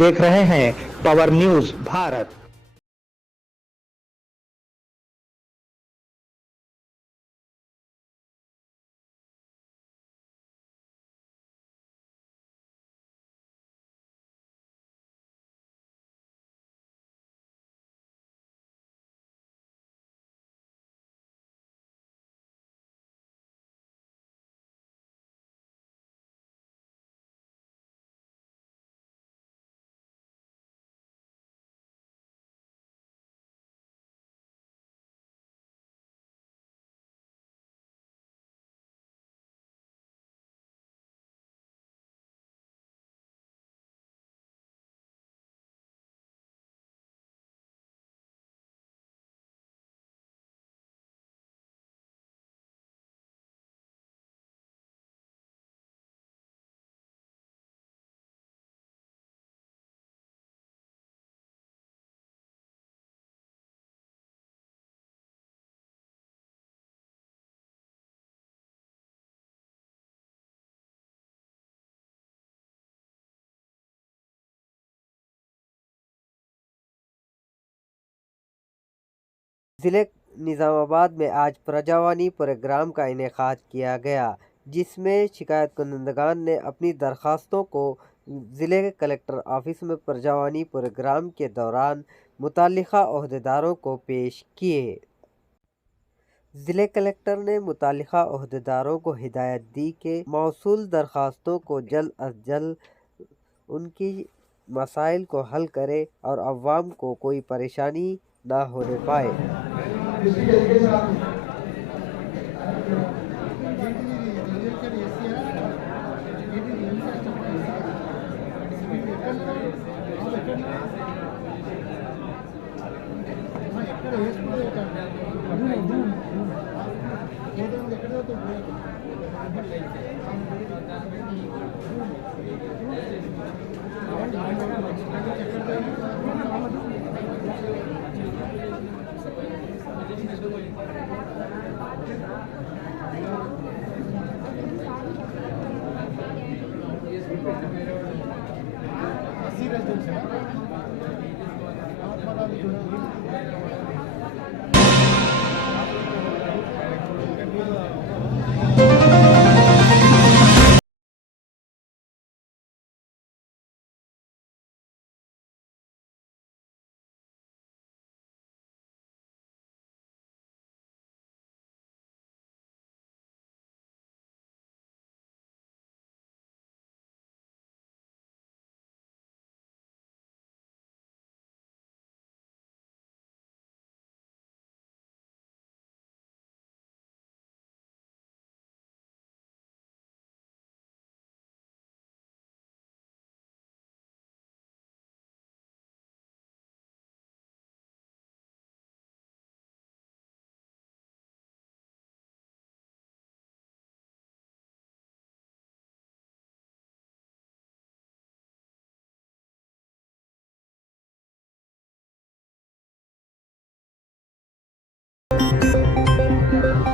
देख रहे हैं पावर न्यूज भारत। ज़िले निज़ामाबाद में आज प्रजावानी प्रोग्राम का इनेकाद किया गया, जिसमें शिकायत कुंदगान ने अपनी दरख्वास्तों को ज़िले के कलेक्टर ऑफिस में प्रजावानी प्रोग्राम के दौरान मुतल्लिका ओहदेदारों को पेश किए। ज़िले कलेक्टर ने मुतल्लिका ओहदेदारों को हिदायत दी कि मौसूल दरख्वास्तों को जल्द अज जल्द उनकी मसाइल को हल करे और अवाम को कोई परेशानी ना होने पाए।